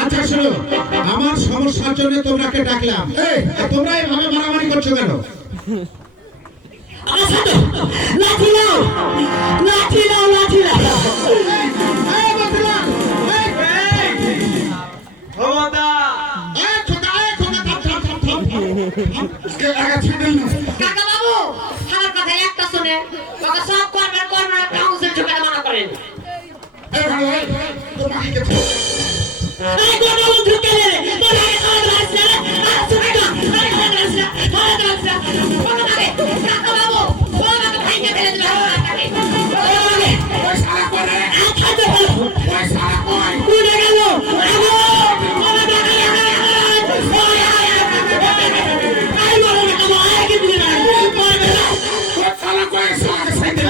আচ্ছা শোনো, আমার সমস্যার জন্য তোমরাকে ডাকলাম, আর তোমরা এভাবে মারামারি করছো কেন? আচ্ছা তো লাঠি নাও এই বদলাল, এই খোকা থাম। কে আগা ছেড়ে না কাকা বাবু আমার কথা একটা শুনে ওকে সব করবেন কাউন্সিল ঢুকে মানা করেন এই ভাই তোর মাকে কে এই গোটা ঢুকে রে তোর আগে খাওয়া লাগছে আর শুনে না খাওয়া লাগছে কাকা বাবু ওকে ভাইকে ফেলে দিল ওই সারা করে খাইতে বলো ওই সারা কই উড়ে গেল ওই সারা কই সারা সাইতে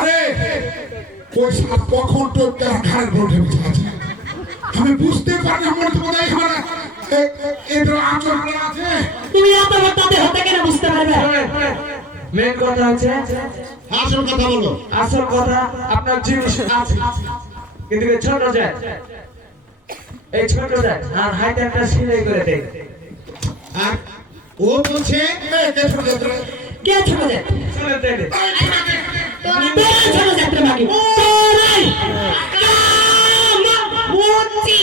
আরে ওই সাপ কখন তো তার ঘাড়ের উপর উঠে বসে আছে আমি বুঝতে পারি আমার তো বোধহয় আমার এদের আচরণ আছে তুমি এত বড় হতে কেন বুঝতে পারবে মেন কথা আছে, আসল কথা বলো। আসল কথা আপনার জিনিস আছে কিন্তু এই ছোট যায়, এই ছোট যায় আর হাইতে একটা সিলাই করে দেয়। আর ও বলছে কে ছোট ছোট কে ছোট যায় শুনে দেয় তোরা ছোট যাত্রা বাকি তোরাই মুচি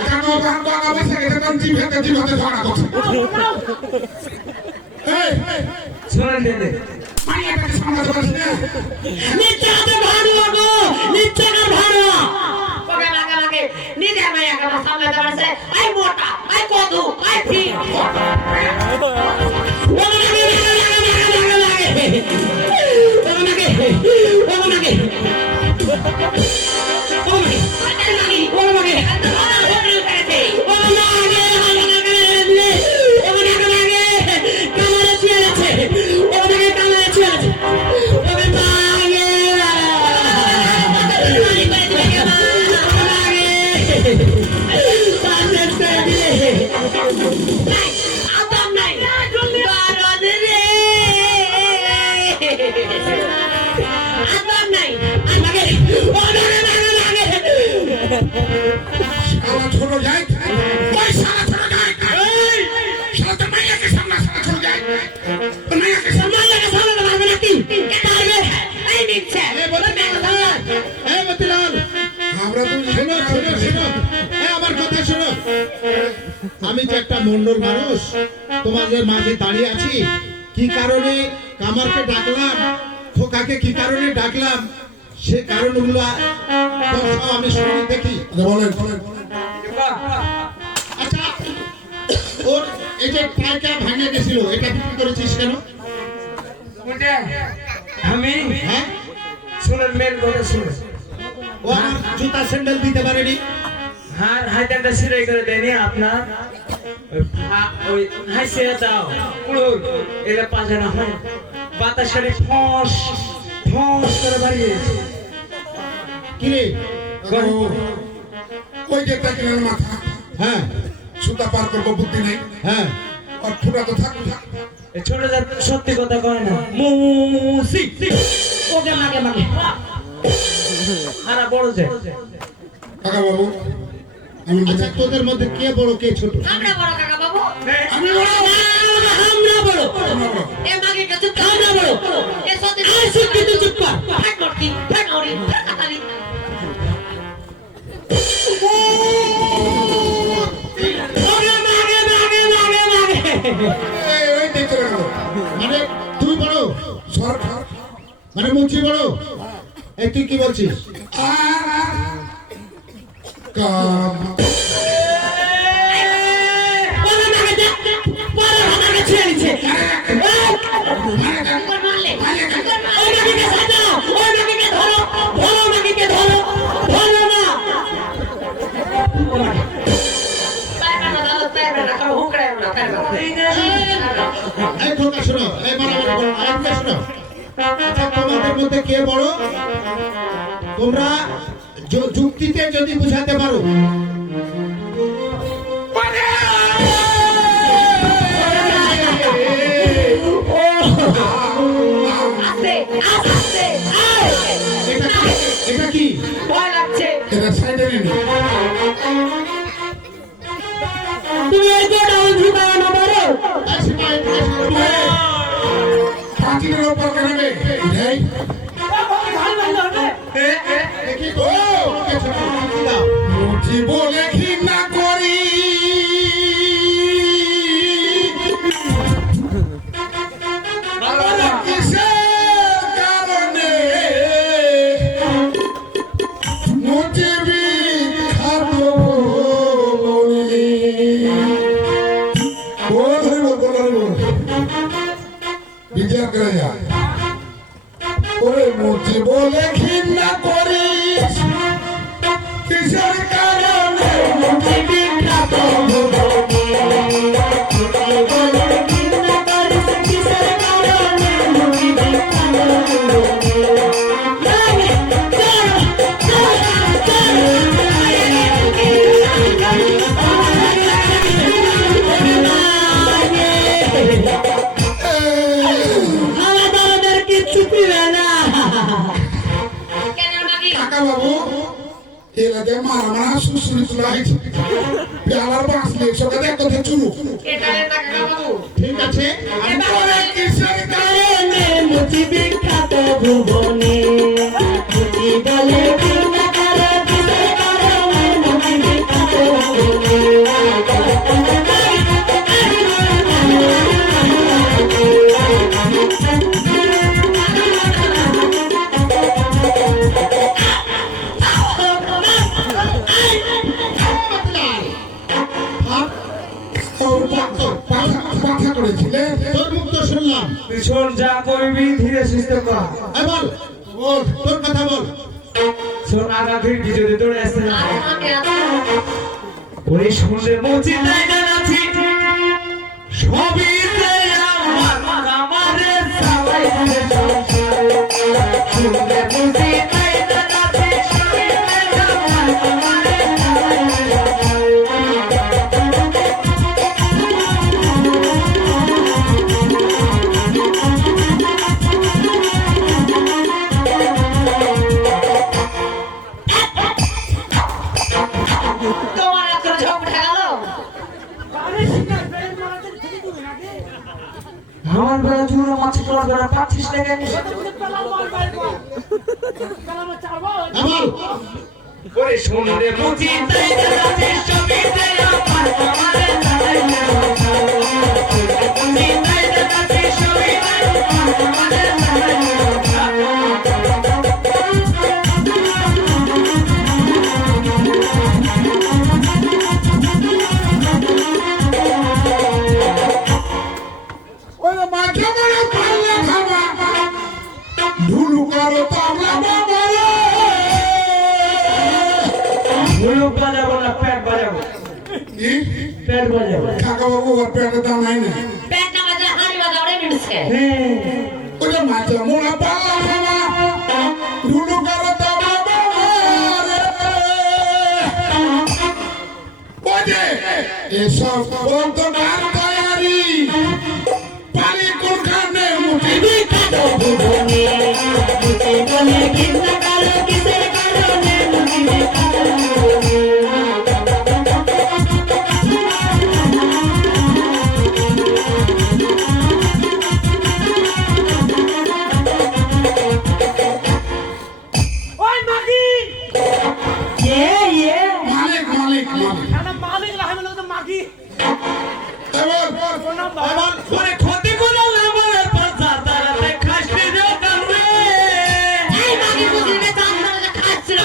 কেন বাবা বসে গেছে কোন জিভাতে ধরা করছে এই শুনে দেয় মাইয়াটাকে সামলাতে পারছিস না নিচে হাতে ভাড়ুয়া গো নিচে না ভাড়ুয়া ওকে মাকে নিজে মাইয়াকে সামলাতে পারছে আই মোটা আই কদু আই ফি শালা ছোট যায় ওই শালা ছোট যায় এই শালা তো মাইয়াকে সামলা শালা ছোট যায় মাইয়াকে সম্মানকে সামনে মারবে নাকি পারবে এই নিচ্ছে এই মতিলাল, আমরা তো শোনো শোনো শোনো, আমার কথা শোনো। আমি যে একটা মন্ডল মানুষ, তোমাদের মাঝে দাঁড়িয়ে আছি, কি কারণে কামারকে ডাকলাম, খোকাকে কি কারণে ডাকলাম, সে কারণগুলো কথাও আমি শুনে দেখি। বলেন আচ্ছা, ওর এই যে টাকা ভাঙে গেছিল, এটা বিক্রি করেছিস কেন? আমি হ্যাঁ, শুনেন মেন কথা শুনে ও আমার জুতা স্যান্ডেল দিতে পারেনি। হ্যাঁ হাইতে একটা সিলাই করে দেয়নি আপনার ওই হাইসে দাও কুড়ুর এটা পাঁচে না হয় বাতাসের ফস ফস করে বাড়িয়ে কিরে? ওই যে তাকিলের মাথা হ্যাঁ সুতা পার করবো বুদ্ধি নেই হ্যাঁ, আর ঠোঁটা তো থাকবে এই ছোট জাত সত্যি কথা কয় না মুসি ওকে মাগে আনা বড় যায় কাকা বাবু আমি আচ্ছা, তোদের মধ্যে কে বড় কে ছোট? আমরা বড় কাকা বাবু আমি বড় আমরা বড় এ মাকে কাছে আমরা বড় এ সত্যি আর সত্যি তুই চুপ কর ফাট করতি ফাট ওরি কাটালি ওকে মাগে ওই দেখতে গেল মানে তুই বড়, সরকার মানে মুচি বড়? এই তুই কি বলছিস? কাম ওকে মাগে পরে ভাগে ছেড়ে দিচ্ছে মারলে ওই মাগিকে সাজাও ওই মাগিকে ধরো ধরো মাগিকে ধরো ধরো এই খোকা শোনো, এই মারামারি করো না, এদিকে শোনো। আচ্ছা, তোমাদের মধ্যে কে বড়? তোমরা যুক্তিতে যদি বুঝাতে পারো। আস্তে আস্তে এটা কি? ভয় লাগছে। এটা সাইডে নিন। তুমি এই গোডাউন ঢুকাও না বড়। পাঁচিলের ওপর কেনবে এই দেখি তো, দাও। মুঠি বলে ঘৃণা করি কিসের কারণে মুঠি বিখ্যাত বলি। ও ধরিব ধরিব বিচার করে যা। ওরে মুঠি বলে ঘৃণা করি কিসের কারণে মুঠি বিখ্যাত আমাদের কিচ্ছু দিবে না। কেন নাকি? কাকা বাবু এলাকায় মারা সুশ্রী চুলা হয়েছে পেয়ালার বাঁচলে সবাই দেখতে চুলু এটা টাকা বাবু। ঠিক আছে, আমি কিসের কারণে মুচি বিখ্যাত ভুবনে মুচি বলে ঘৃণা করে কিসের কারণে মুচি বিখ্যাত ভুবনে। পাঠা করেছিলে তোর মুখ তো শুনলাম। পিছন যা করবি ধীরে সুস্থে কর। এই বল, বল, তোর কথা বল। শোন আগা ধীরে ভিডিওতে দৌড়ে আসতে না। আমাকে ওই শুনলে মজি তাই জানাচ্ছি সবই যে আমার আমারে সবাই শুনলে মজি তাই জানাচ্ছি সবই যে আমার আমারে তোমার এত ঝোঁক উঠে গেল। আমার বেলা জুড়ে মাছ তোলার বেলা পাচ্ছিস লেগে এই বল, ওরে শুনলে মজি তাই জানাচ্ছি সবই যে আমার আমারে সবাই মজি তাই জানাচ্ছি সবই যে আমার আমারে সবাই ওরে মাঝে মাঝে পাল্লা খাবা ঢুলু কারো পাবলা বাবারে মুলুক বাজাবো না পেট বাজাবো কি পেট বাজাবো কাকা বাবু ওর পেটে দাম নাই না পেট না বাজে হাঁড়ি বাজা ওরে মিলছে। ওরে মাঝে মোড়া পাল্লা খাবা ঢুলু কারো পাবলা বাবারে ওরে এসব বন্ধ গান তৈরি পালি কোনখানে মুঠি বিখ্যাত ভুবনে মুচি বলে ঘৃণা করে কিসের কারণে মুচি বিখ্যাত ভুবনে। মালিক মালিক মালিক এবার ওরে ক্ষতি করলাম আমার পাছা তারাতে খাসনি দেও কামড়ে এই মাগি বুঝিনে চান করে খাচ্ছিল।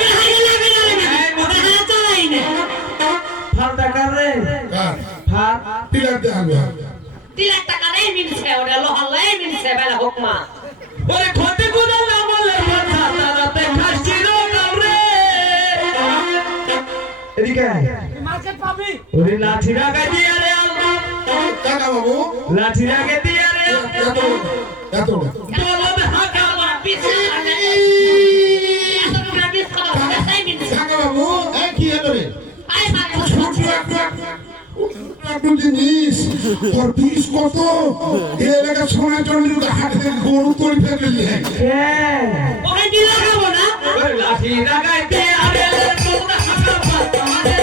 ফালতা কার রে ফাল টিলার দেখাবে 3 লাখ টাকা নেই মিলছে ওরে লোহালাই মিলছে বেলা হুকমা। ওরে ক্ষতি করলাম আমার পাছা তারাতে খাসনি দেও কামড়ে এদিকে মার্কেট পাবি। ওরে লাঠি রাখা দিয়া রে আল্লাহ কাকা বাবু লাঠি রাখে দিয়া রে এত বলবে হাঁকা কাকা বাবু এই কি হলো রে? ছোট একটু জিনিস তোর পিস কত এ এলাকা সোনা চন্দ্রিকা হাট থেকে গরু তৈরি ফেলে ওখানে কি লাগাবো না লাঠি লাগাইতে আরে তোমরা হাঁকা আমাদের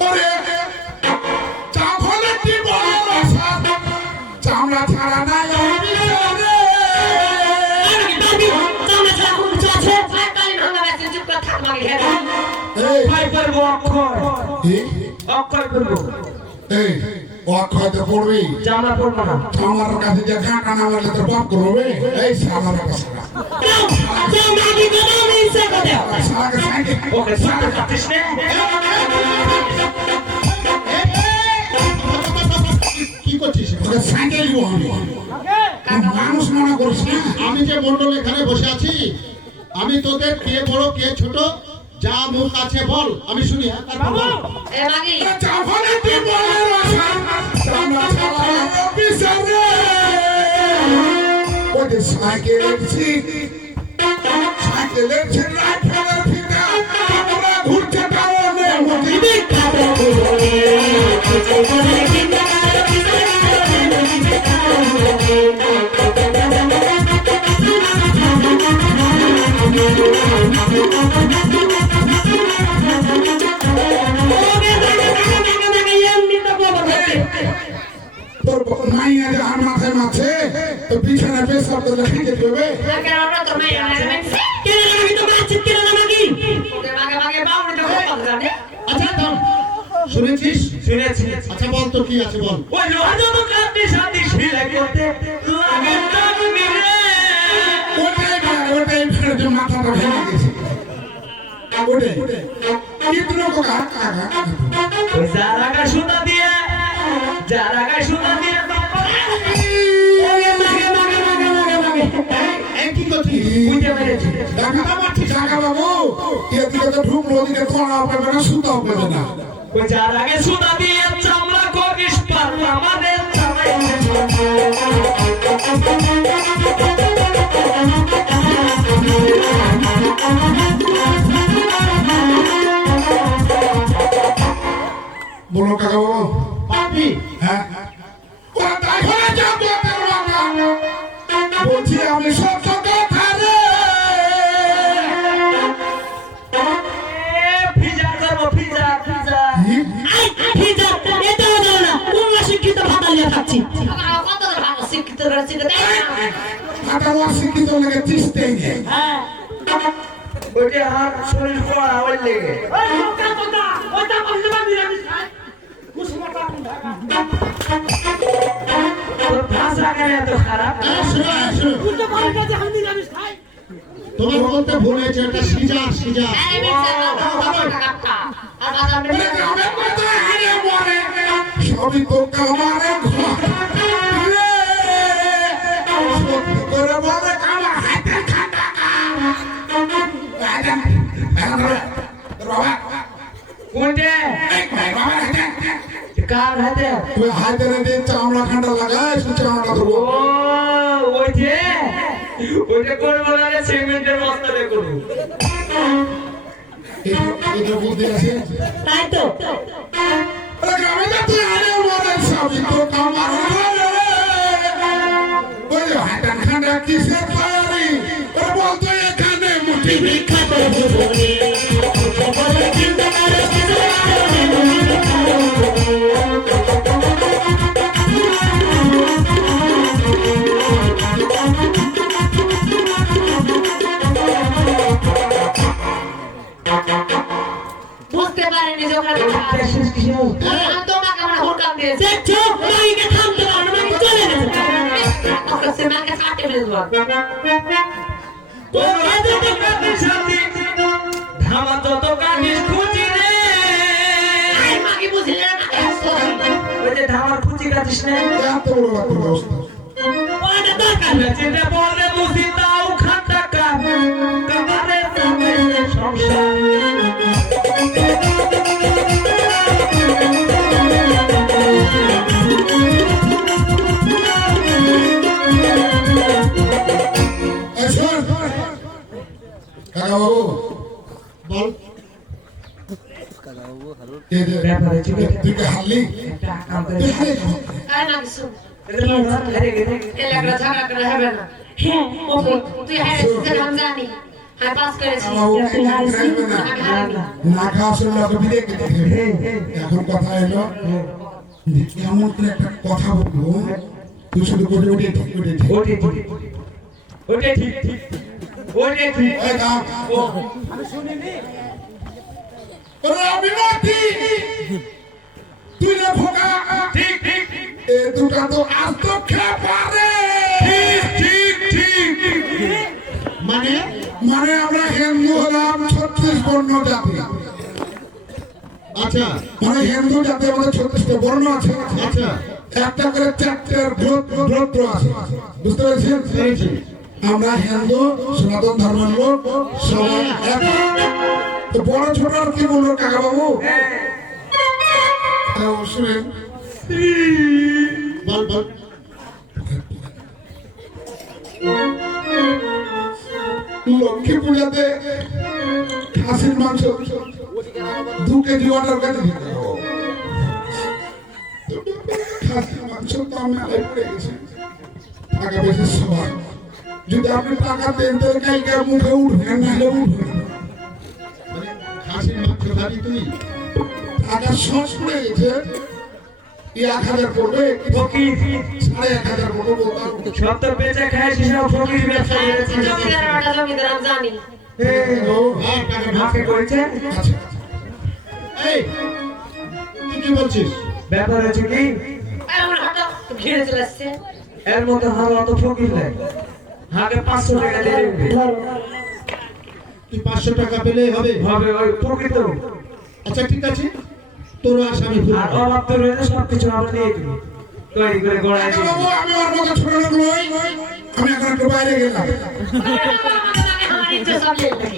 ওরে চাভলে কি বলে রসা চামড়া ছাড়া নাই এই ভাই করবো অক্ষর করবো এই অক্ষয়তে পড়বি জামা পড়বো না আমার কাছে যে কাঁটা না মারলে তোর বাপ করবে এই সালার কাছে সালাকে সাইডে ওকে সাথে কাটিস নে কি করছিস? ওকে সাইডে লিবো আমি মানুষ মনে করিস না আমি যে মন্ডল এখানে বসে আছি, আমি তোদের কে বড় কে ছোট যা মুখ আছে বল, আমি শুনি। হ্যাঁ, তারপর বল। চাভলে কি বলে রসা চামড়া ছাড়া নাই অফিসারে ওই যে সাইকেলের সিট সাইকেলের সিট রাইফেলের ফিতা আমরা ঘুরতে কারণে তোর মাইয়া যে আর মাথায় মাছে তো বিছানা পেশাব করে খেতে দেবে আচ্ছা থাম। শুনেছিস? শুনেছি আচ্ছা বল তো কি আছে বল। ওই লোহা যত কাটি সাথে সেলাই করতে লাগে টাকবি রে ওটাই যে মাথাটা ভেঙে গেছে ওটাই ইতনো কোকা কাকা ওই জারাগা সুতা দিয়ে এই কি করছিস? বুঝে মেরেছি দেখা পাচ্ছিস কাকা বাবু এদিকে তো ঢুকলো ওদিকে তোড়াও পাবে না সুতাও পাবে না ওই জারাগে সুতা দিয়ে চামড়া করিস পারবো আমাদের চামড়া বলো কাকা বাবু পাপি হ্যাঁ ওরা তাই হয়ে যাবো বলছি আমি সত্য কথা রে ফিজা করবো ফিজা কাটাওয়া শিক্ষিত লাগে তিস্তেই নেই ওইটা হাত শরীর পড়া ওই লেগে তোর ভাষা কেন এত খারাপ তোমার বলতে ভুল হয়েছে, এটা সিজা সিজা। গ্রামের মধ্যে হারে মরে সবই তো কামারে ঘর রে। সত্যি করে বলে কামা হাতে খাটা কোনটা কার হাতে হাতে দিয়ে চামড়া খান্ডা লাগায় সে চামড়া ধরবো ও ওইটা করবো না রে সিমেন্টের বস্তাতে করবো এটা বুদ্ধি আছে তাই তো গ্রামে যাতে হারে মরে সবই তো কামার ওই হাতে খান্ডা কিসের তৈরি বলতো এখানে মুঠি বিখ্যাত ভুবনে চিন্তা বুঝতে পারেনি যে ওখানে তোমাকে আমরা হুড়কাম দিয়েছি দেখছো মাইকে থামতে পারো না চলে গেছে ওকে সে মাকে কাটে ফেলে দেবো ধামা যত কাটিস খুঁজি রে মাকে বুঝলে না ওই যে ধামার খুঁজি কাটিস না এত বড় একটা ব্যবস্থা ওটা দরকার চিন্তা পড়লে বুঝি তাও খাতা সংসার এই শোন, কাকা বাবু বল ব্যাপার হচ্ছে কি, তুই কি হারলি? একটা আকান্ত তুই হারলি কেন? আরে না কিছু হারে গেলে এই লাগা ঝগড়া করে হবে না হ্যাঁ তুই হারিয়েছিস আমি জানি আমি পাস করেছি কাকা বাবু কি রাখবে না? আমি হারিনি না খাওয়া শুনলে ওকে বিদে কেটে দেবে। এখন কথা এলো কেমন করে একটা কথা বলবো, তুই শুধু কোটে উঠে ঠিক করে ঠিক। ওঠে ঠিক ওঠে ঠিক ওঠে ঠিক এই দাও। ওরে অভিমতি, তুই না ভোগা, ঠিক ঠিক এ দুটা তো আজ তো খেয়ে পারে। মানে আমরা হিন্দু হলাম 36 বর্ণ জাতি। আচ্ছা, মানে হিন্দু জাতির মধ্যে 36টা বর্ণ আছে। আচ্ছা, একটা করে 4টে গোত্র আছে, বুঝতে পেরেছেন? আমরা হিন্দু সনাতন ধর্মের লোক সবাই এক। তো বড় ছোট আর কি বলবো কাকা বাবু? শুনেন, বল বল। লক্ষ্মী পূজাতে খাসির মাংস 2 কেজি অর্ডার করে দিতে হবে। খাসির মাংস তো আমি আলাই পড়ে গেছি, টাকা বেশি সবার। যদি আপনি টাকা দেন তাহলে কালকে মুখে উঠবেন, নাহলে উঠবেন না। খাসির মাংস খাবি তুই? টাকা শর্ট পড়ে গেছে, 1000 পড়বে, ফকির 1500 পড়বে বলতাম। সব তো বেচে খাইছিস না, ফকির ব্যবসা করেছিস জমিদার ওটা জমিদার আমি জানি মাকে করেছে। আচ্ছা, এই তুই কি বলছিস? ব্যাপার হচ্ছে কি, আমার হাঁটা ঘিরে চলে আসছে এর মতো হাল অত ফকির নাই, হাকে 500 টাকা দিয়ে দিবি। তুই 500 টাকা পেলেই হবে। হবে ওই প্রকৃত। আচ্ছা ঠিক আছে, তোর আসামি আর অভাব তো রয়েছে, সবকিছু আমরা নিয়ে দিবি, তৈরি করে গড়াই কাকা দিবি। বাবু, আমি ওর মতো ছোট লোক নই, আমি এখন একটু বাইরে গেলাম। আমার ইচ্ছে সব লেগে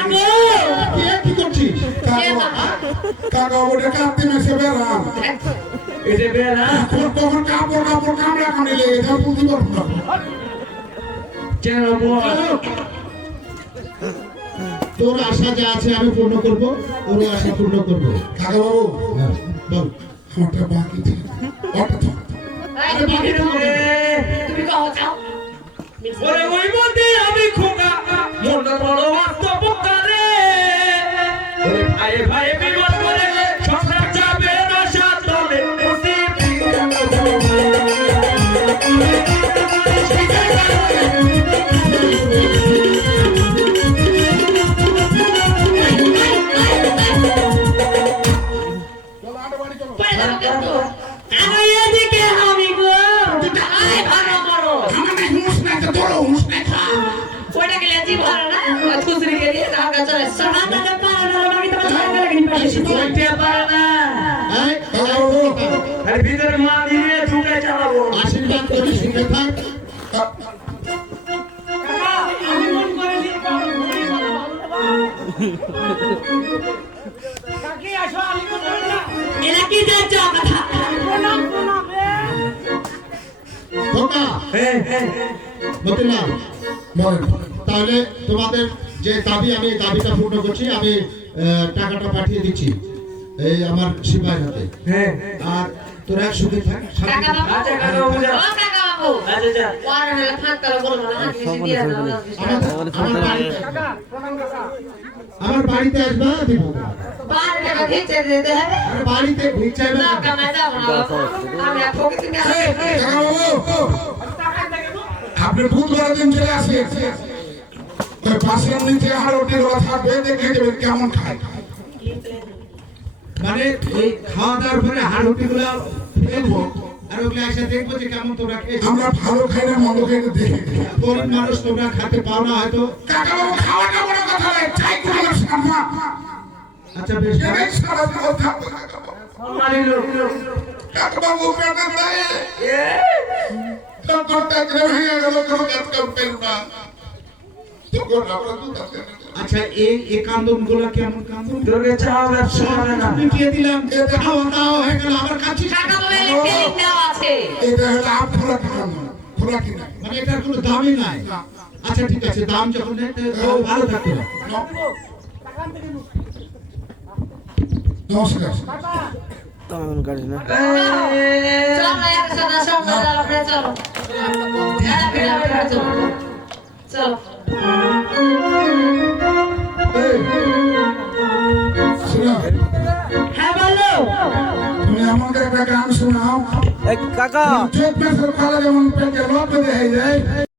আমি কি করছিস? কাকা বাবুটা কাঁদতে মেসে বেড়ান, এই যে বেড়া কখন কাপড় কামড়া কামড়ে লেগে যায় বুঝতে পারবো না। চেনার বল তোর আশা যা আছে আমি পূর্ণ করব, ওর আশা পূর্ণ করব। কাকা বাবু বল। আমারটা বাকি ছিল, ওটা তো তুমি কও চাও ওরে ওই মধ্যে আমি খোকা মনটা বড় আত্মপকারে, ওরে ভাইয়ে ভাইয়ে বিবাদ করে সংসার যাবে না সাতলে আমি এদিকে আমি গো আয় ভালো বড় আমাদের হুঁশ নাই তো তোর হুঁশ নাই। ওইটা গেলে জি ভালো না খুশরি গেলি ঢাকা চলে সোনা দাদা পারা না বাকি তোমার ঝগড়া লাগি পাশে ওইটা পারে না, এই, কাকা বাবু আর ভিতরে মা দিয়ে ঢুকে চালাবো। আশীর্বাদ করে শিখে থাক। আমি মন করে দিই এরা কি যাচ্ছে কথা খোকা, মতিলাল, বলেন। তাহলে তোমাদের যে দাবি, আমি এই দাবিটা পূর্ণ করছি। আমি টাকাটা পাঠিয়ে দিচ্ছি এই আমার সিপাহীর হাতে। হ্যাঁ আর তোরা সুখে থাক, শান্তিতে কাকা থাক। বাবু আচ্ছা কাকা বাবু যা, ও কাকা বাবু আচ্ছা যা। ওয়ার হলে ফাঁক করে বলবো না হাত বেশি দিয়ে দাও আমার বাড়িতে আসবা, দিব। বার টাকা দিতে দিতে হবে আর বাড়িতে ভিক্ষাইবে না না। কামাই দাও না আমি আর ফকির নিয়ে আসি কাকা বাবু আপনি বুধবার দিন চলে আসেন, ওই পাশের নিচে আর ওটির ওরা থাকবে, দেখে যাবেন কেমন খায়। মানে এই খাওয়া দাওয়ার পরে হাড়ুটি গুলো ফেলবো, আর ওগুলো একসাথে দেখবো যে কেমন তোমরা খেয়েছো। আমরা ভালো খাই না মন্দ খাই না দেখে। গরিব মানুষ, তোমরা খেতে পাও না হয়তো। কাকা বাবু খাওয়াটা বড় কথা নয়, চাই করে সামনা। আচ্ছা বেশ, এই সারা জীবন থাকবো কাকা বাবু। সম্মানী লোক কাকা বাবু পেটে দেয়, তখন টাকা ভেঙে গেল, কোনো কাজ কাম পেল না। তখন আমরা দুধ আছে আচ্ছা এই কান্দন গুলা কেমন কান্দন? তোকে চা ব্যবসা করে না মিটিয়ে দিলাম, খাওয়া দাওয়া হয়ে গেল, আবার কাছে টাকা মোবাইলে ট্রেনিং দেওয়া আছে। এটা হলো আপ খোলা টাকা নয়, খোলা কি নাই। মানে এটার কোনো দামই নাই। আচ্ছা ঠিক আছে, দাম যখন নেই তো ভালো থাকবে। নমস্কার। চলো একসাথে সঙ্গে যাবো, চলো চলো। এই, শোনো, হ্যাঁ বলো। তুমি আমাকে একটা গান শোনাও। কাকা চোখ মেসের কালা যেমন পেটে রক্ত দেয় যায়,